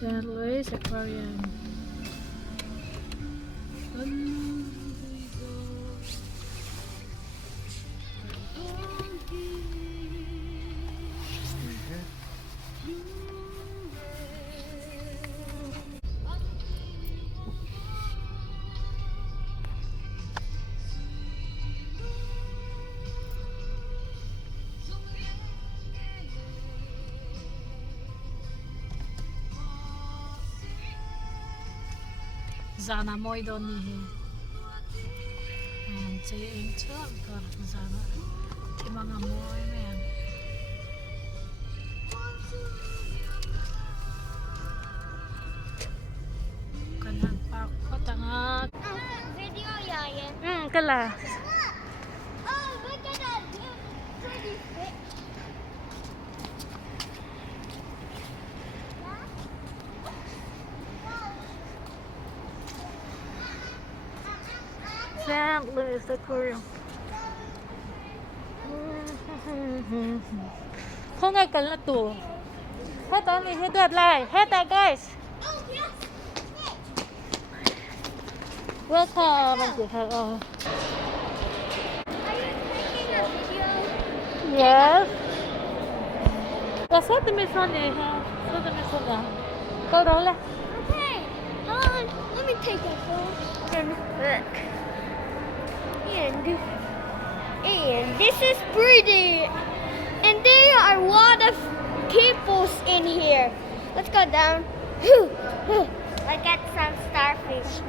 St. Louis Aquarium. Sana mooi dan niet. En ze in het dorp sana. Die mga mooi man. Kanang park ko tanga. Video yayin. Kala. Oh, look at that pretty fish. St. Louis Aquarium. Không ai cần là tủ. Hết tao mình hết đẹp lại. Hết tại guys. Oh, yes. Welcome. Anh chị Thơ. Are you taking a video? Yes. Là sốt thì mình son này ha. Sốt thì mình son nào. Câu đó là. Okay. Hold on. Let me take that phone. And look. And this is pretty. And there are a lot of peoples in here. Let's go down. Look at some starfish.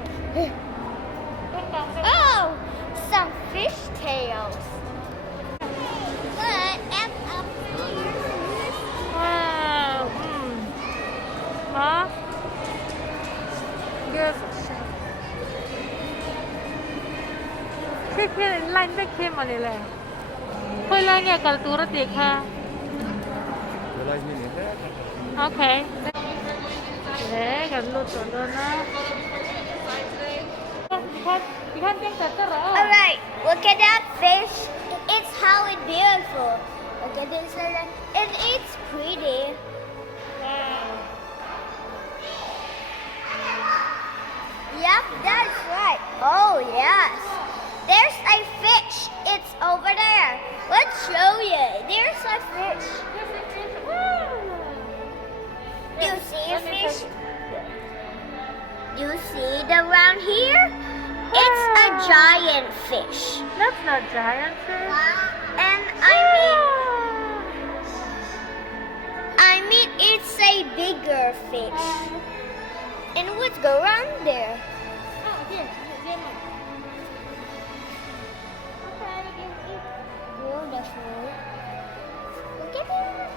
Oh, some fish tails. But and up here. Wow. Hả? Good. Cái line back thêm mà này là. Thôi line nhà cả tủ rất tiệt ha. Okay. Để gần luôn tụi nó. You can't think that All right, look at that fish. It's how it's beautiful. Look at this, and it's pretty. Wow. Yep, that's right. Oh yes, there's a fish. It's over there. Let's show you. There's a fish. Do you see a fish? Do you see it around here? It's a giant fish. That's not giant fish. And I mean it's a bigger fish. And let's go around there. Oh, here. Okay, it's beautiful. Look at it.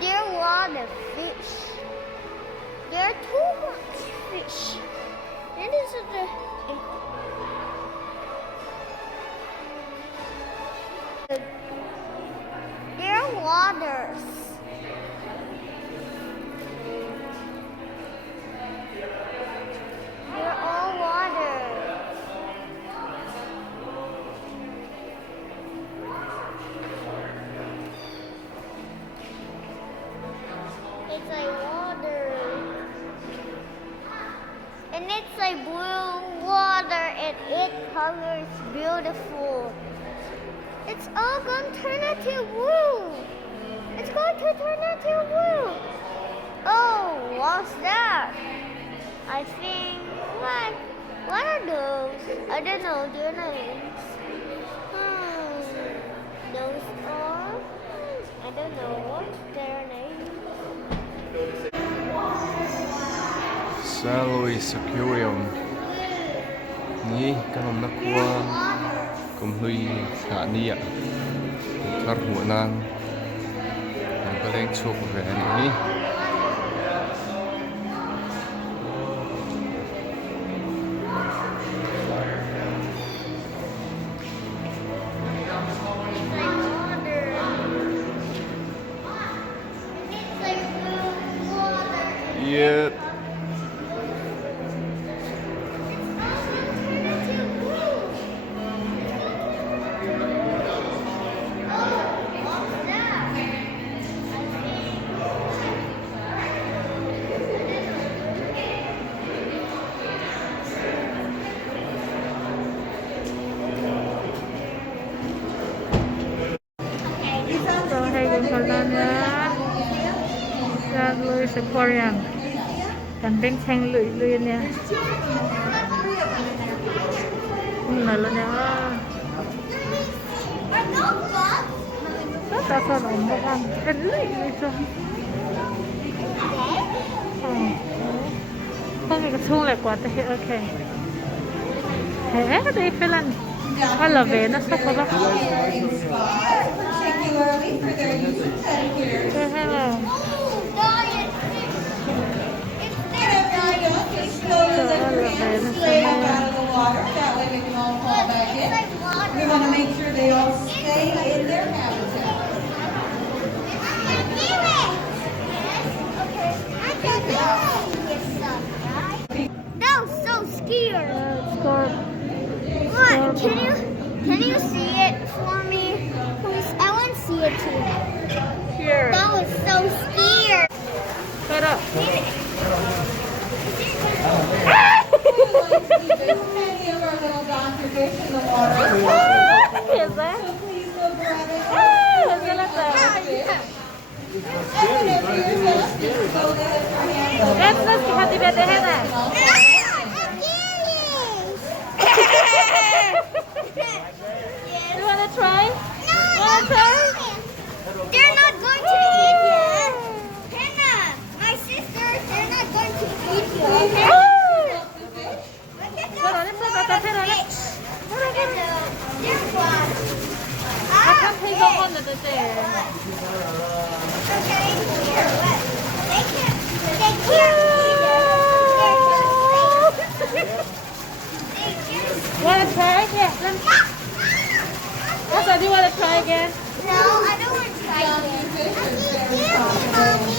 There are a lot of fish. There are too much fish. And this is there are waters. They're all water. It's like water. And it's like blue water and it colors beautiful. It's all going to turn into blue. It's going to turn into blue. Oh, what's that? I think, what are those? I don't know their names. Those are, I don't know what's their names. St. Louis Aquarium นี่ขนมนักครัวกลมลุยขานี่อ่ะทัดหัวนางมันก็เล่งโชกแหวนนี่ It's like blue water. Yeah. nha. Ra Louis Aquarium. Cảnh bên tranh lưỡi nha. Này là nha. Rất là sao động một ăn. Cảnh lưỡi cho. Khôngมีกระชุ่งเลยกว่าแต่โอเคเฮ้ยดีฟิลันอะไรเวนะสักคนละเฮ้ยฮัลโหล We want to make sure they all stay in their habitat. No, so scared. Scorp What? Can you see it for me? Please, I want to see it too. here That was so scared. shut up Many of our little dogs are fish in the water. is that So please go grab it. is that like that And if you're thirsty, go let us handle it. let's happy birthdayให้หน่อย you wanna try They're not going to eat yet. Hannah, my sisters, they're not going to eat you. Okay? Look at Hold on, let's look at that. the fish. Look at their flash. I can't take off on the day Okay, here, what? They can't eat it. They just wanna try yeah Asa, do you wanna try again No, I don't want to try it. Mommy.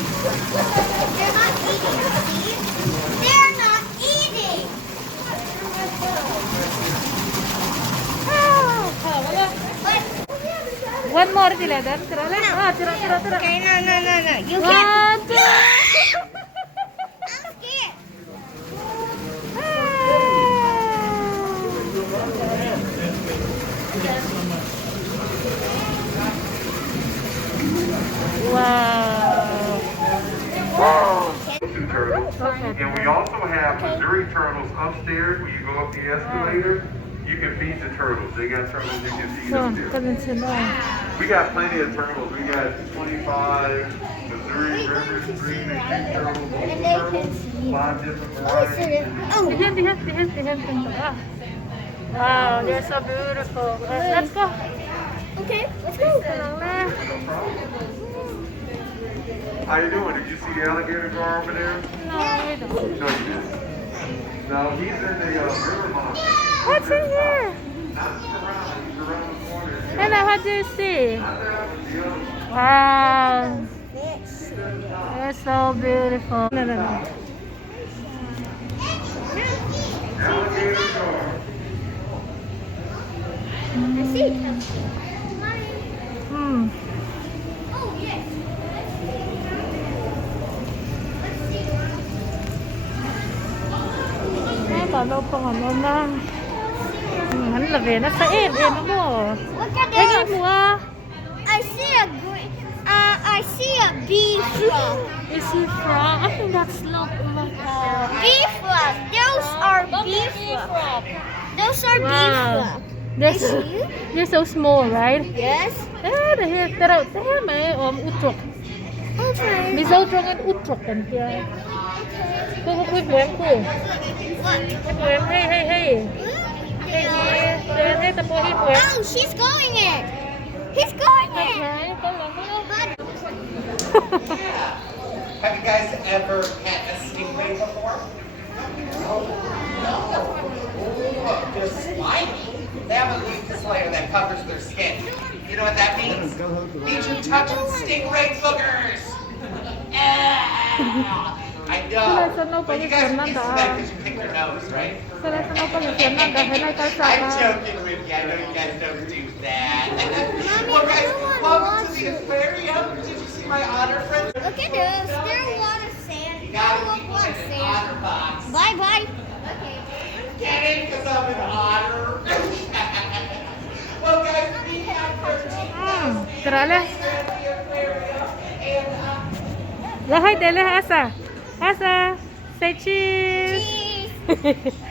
They're not eating, see? They're not eating. But one more tira dan tira tira okay, no. You one can't. two I'm scared. wow Two turtles. And we also have Missouri turtles upstairs. When you go up the escalator, you can feed the turtles. They got turtles you can feed so upstairs. couldn't you know We got plenty of turtles. We got 25 Missouri River Stream and Creek turtles, And local they can turtles, see. 5 different Oh, varieties. Dihan. Wow, they're so beautiful. Let's go. Okay, let's go. How you doing? Did you see the alligator gar over there? No, I don't. No, you didn't. No, he's in the river monster. What's in here? Not around. He's around the corner. Anna, what do you see? Not that one, the other one. Wow. They're so beautiful. No. Alligator gar. I see. Hmm. Oh, yes. Mấy bà đâu con hồng ôm đó. Hắn là về nó sẽ êm đúng không? Look at Thấy cái this. mùa. I see a bee frog. Is he frog? I think that's like Bee frog. Those are bee frog. Those are bee frog. They're so small, right? Yes. Pero may utrok. Okay. May utrok and utrok kan here. Quick, hey. Hey, the boy Oh, she's going in. He's going in. Have you guys ever had a stingray before? No. Look, they're slimy. They have a mucus layer that covers their skin. You know what that means? Means you touch stingray boogers. I know. But you guys are used to that because you pick your nose, right? I'm joking with you. I know you guys don't do that. Well, guys, welcome to the aquarium. Did you see my otter friends? Look at this. There's a lot of sand. You gotta Look, keep what them in an sand. otter box. Bye. Get in because I'm an otter. Kerala. Lahai dele Asa. Asa, say cheese. Video.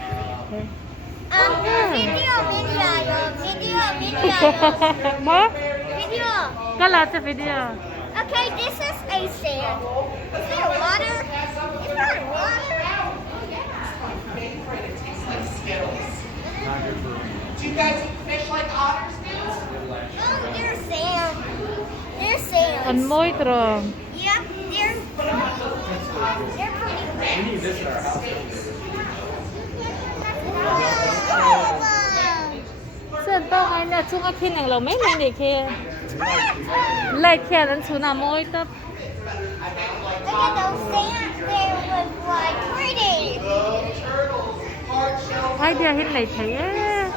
Mo? Video. Có lots of video. Okay, this is a sand. Is there water? Is there water? Do you guys eat fish like otters do? Oh, there's sand. There's sand. Ang moy tro. Yep, they're pretty red. We need this at our house. Sơn to ngay nè, chung cái khi này là mấy ngày này kia. Lại kia đến chú nào môi tập. Look at those sands. They look like pretty. Ai dia hin này thấy á.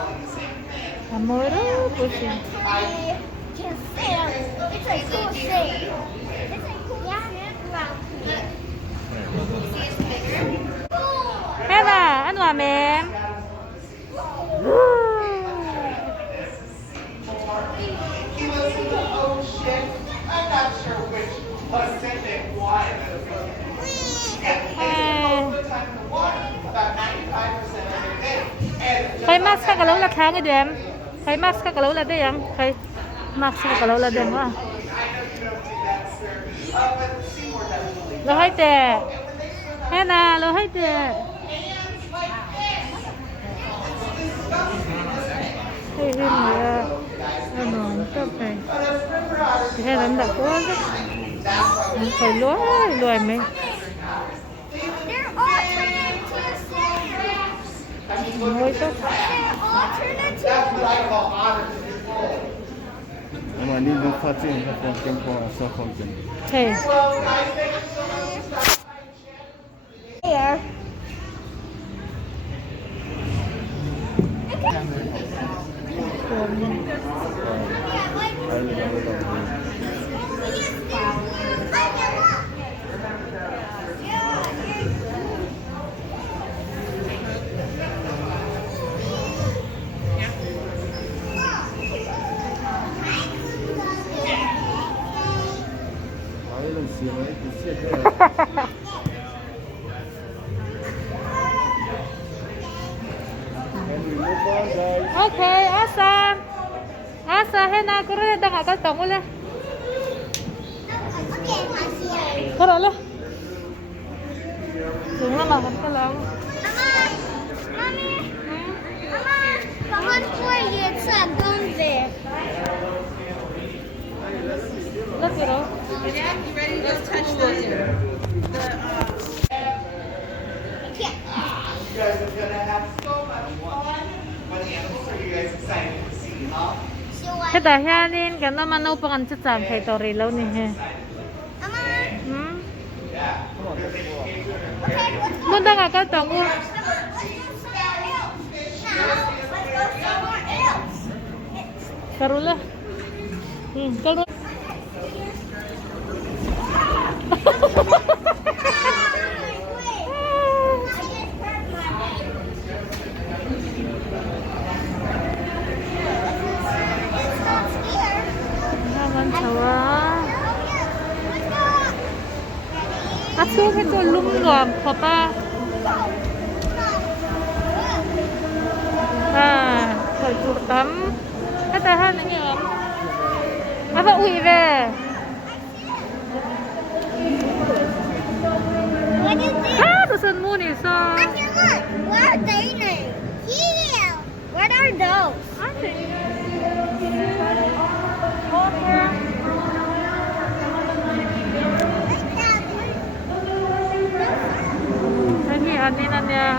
À môi đó, cô xin. Just sand. It's a cool sand. It's a cool sand. Eva, ăn hòa mềm. He was in the ocean. I'm not sure which Pacific one. Yeah, the time in the water, about 95% of the day. And Khai mắc sao cả lâu là tháng cái đêm. Khai mắc sao cả lâu là đêm. Khai mắc sao cả lâu là đêm quá. Lo hai tệ. Hena, lo hai tệ. Hey, hey, mày. Ano, tập này. Cái này đặt quá đấy. Phải lúa mày. They're alternative sands. Ngồi tập. They're alternative. that's what I call otters. Mà đi được phát triển các con kem qua sau không cần. Hey. Here. Okay, Asa. Asa, Hena, kurang dah nggak kau tahu lah. Okay, let's see. Kurang lah. Tunggu makan kalau. Mommy, behind for you, it's a gumby. Let's go. You guys are gonna have so much fun. What animals are you guys excited to see, huh? Thế tại ha nên cái nó mà nấu bằng chất giảm phải tàu lâu nè ha. Muốn đang ở cái tàu mua. Karula. Karula. Atu cái tôi lung lòm khó ba. À, khỏi chuột tắm. Cái ta ha nó nhiều. Mà phải ui về. What is this? Ha, tôi sơn mua nè sao? I can look. What are they named? Yeah. What are those? Lagi adinan ya.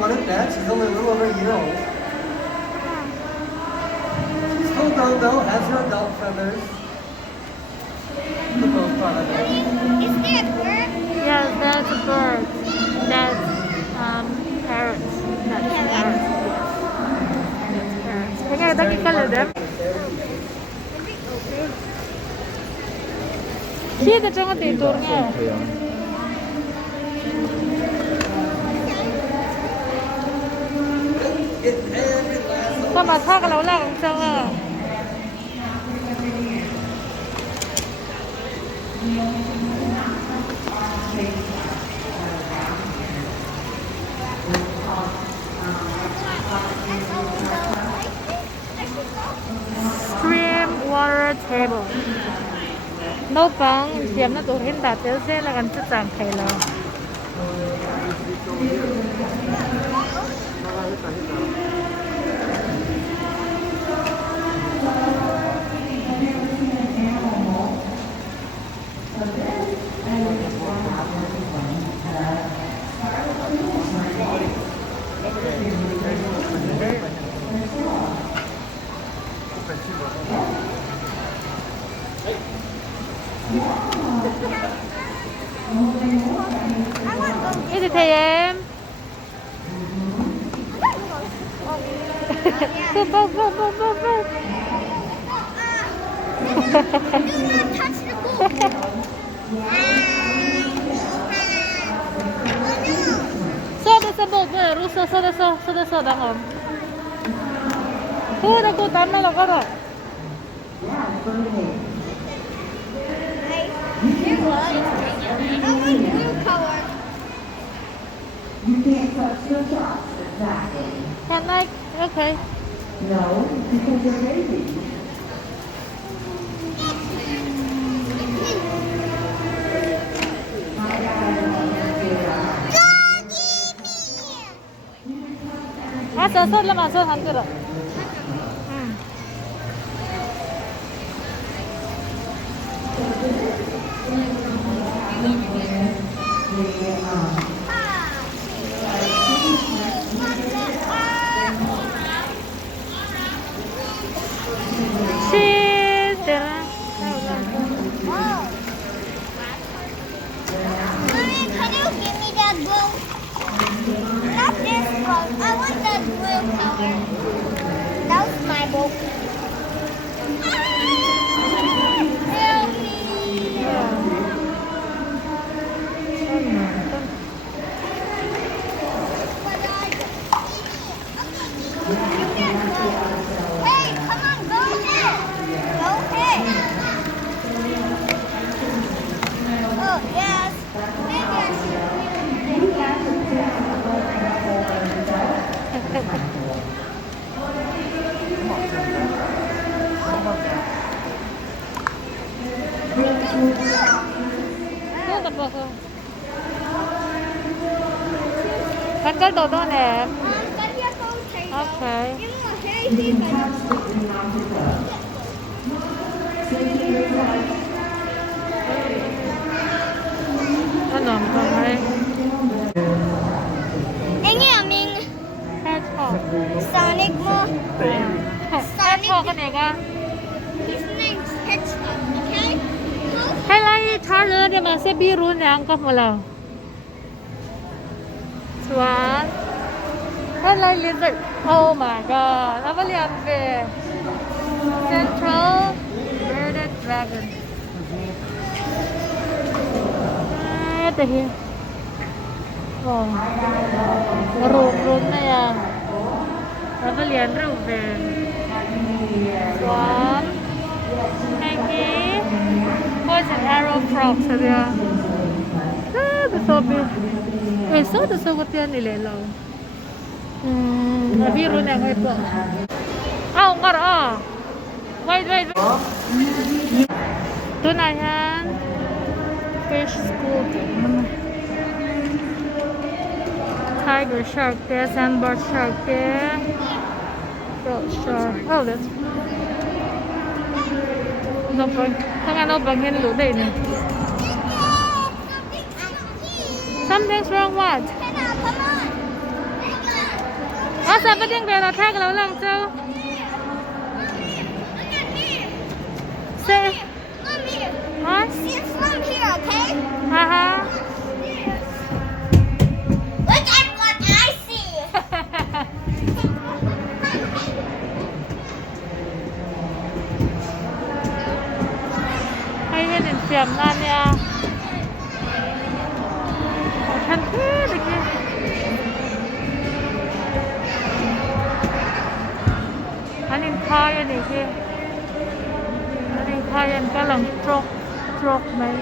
What is that? She's only a little over a year old. She's full grown though, has her adult feathers. For the most part of it. Is that bird? Yeah, that's a bird. That's parrots. That's parrots. That's parrots. Kaya dagi ka lang dem. Siya ka dyan tidur niya. Get every last Sao mà thác lâu lắm sao à? Stream water table. Nấu bang tiệm nó tụi hiện tại tiêu xe là gần chút chẳng thấy了。Cái gì thầy em? Bông bông bông bông bông bông. Do not touch the book. Sodasa bog mo, ruso sodasa dangom. Huwag ako tama lang ka rin. There was. I want blue color. You can't touch the shots exactly. Can I? Okay. No, because you're baby. Sod lang masod hantar. Cheese. Mommy, can you give me that blue? Not this one. I want that blue color. That was my book. Help me. Hey, come on, go ahead. Go ahead. Oh, yes. Maybe I Nó tập vào không? Anh có đồ đó nè. Okay. Ano ang kamay? Ingyamin. Hedgehog. Sonic mo. Hedgehog ka nega. His name's Hedgehog, okay? Hay là thả nữa để mà sẽ bi run này ăn có một lần. Swan. Hay là lizard. Oh my god. Nó vẫn liền về Central Bearded Dragon. Ito here. Oh. Run na yan. Rebellion Ruben. Swan. Maggie. Poison arrow frog sabi niya. Ito sabi. Ito sagot yan nilelaw. Nabiro na ngayon po. Ngara ah. Wait. Ito na yan. Fish school. Tiger shark there, sandbar shark there. Pearl shark. Oh, that's. Ano bang hinlo din eh? Something's wrong what? Come on. Sabi din pero tag lang so. Say. Come here. What? See it's from here, okay? Haha. Look at what I see. Hay cái điện tiệm nan nha. Thân thế được kìa. देखिए अरे kalian kalang stroke mấy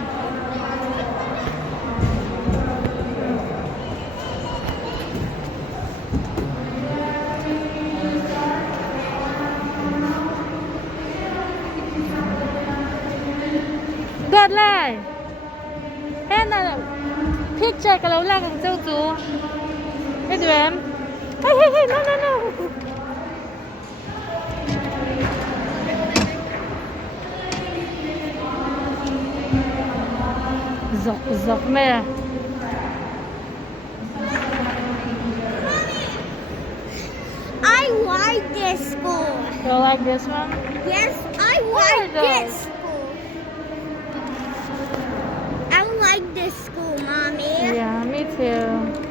đợt lại thế là picture cái lâu lăng châu chú thế tụi em hey no dọc mẹ I like this school. you like this one Yes, I like no. this school. I like this school, Mommy. yeah me too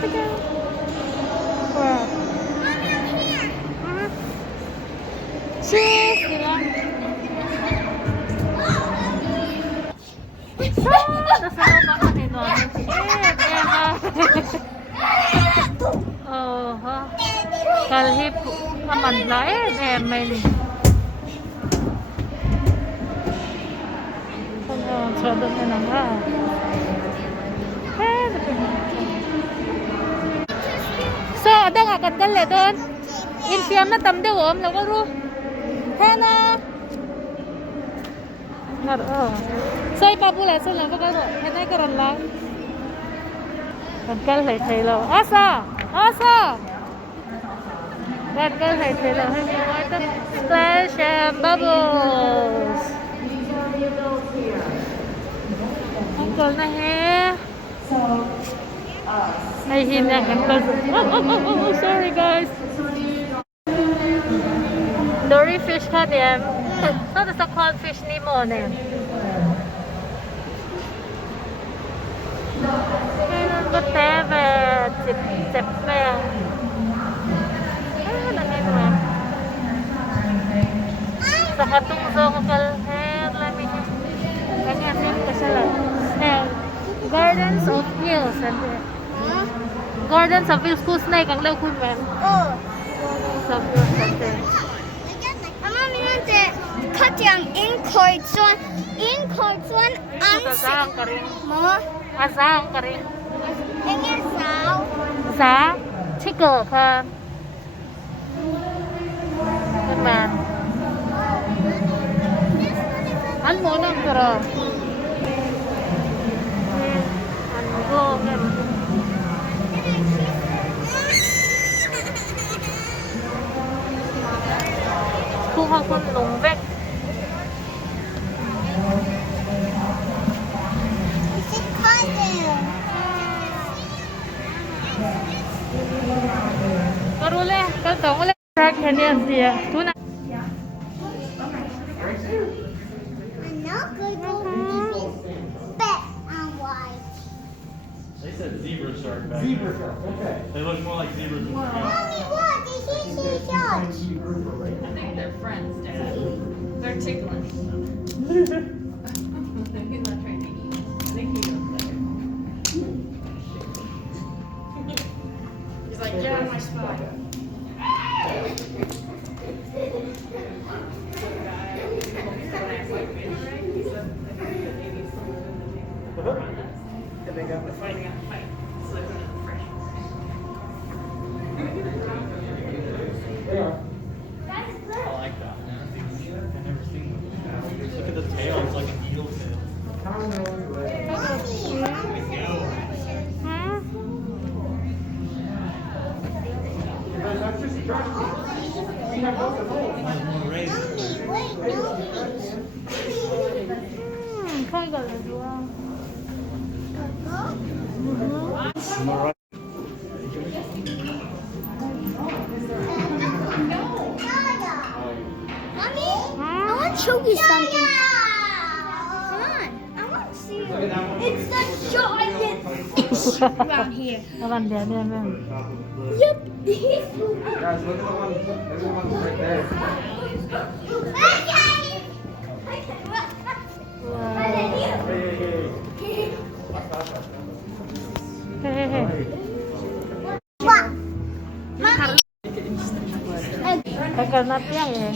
chicken wow Mommy, I'm here. cheese nila kalhip aman lain mình không cho được cái nào ha so ada nggak kan kan ledon infiam na tamde om lo ko ru he na ngar sai babu la sai la ko ko he na karan la kan kal hai thai lo asa kan kal hai thai lo hai water splash and bubbles uncle na he I hear that uncle. Oh, sorry guys. Dory fish ka din. So that's a called fish Nemo din. Kailan ba tebe? Tip pa. Nangin mo. Sa katong zo ko kalher lami. Kanya din kasala. Gardens of Hills and Gardens of Hills kus nai kang lau kun men. Oh. Gardens of Hills and Mommy, nanti kacang inkoitsuan Azang karing. Mo, Azang karing. ingin sao? Za chicken ka. Man. An mo nang kara. An go men. Khu hoa quân lùng vẹt. It's a cousin. Karule, kal tong le. Track Canyon dia. Tuna. I'm not good with black and white. They said zebra shark back Zebra there. shark, okay. They look more like zebras than Mommy, what? Did he see sharks? I think they're friends, Dad. They're tickling each other. He's not trying to eat. I think he goes there. He's like, get out of my spot. They're fighting out a fight. So they're going to the fresh They are. That's good. I like that. I've never seen them. Look at the tail, it's like an eagle tail. That's just a drug. We have both of those. Raised. Wait, no. Khai gọi là đùa. Mommy, I want to show you something. Come on, I want to see it. It's the giant fish around here. Các bạn đẻ đi em. Yep. Guys, look at the one right there. Hey. แบบนับเปี้ยงเอง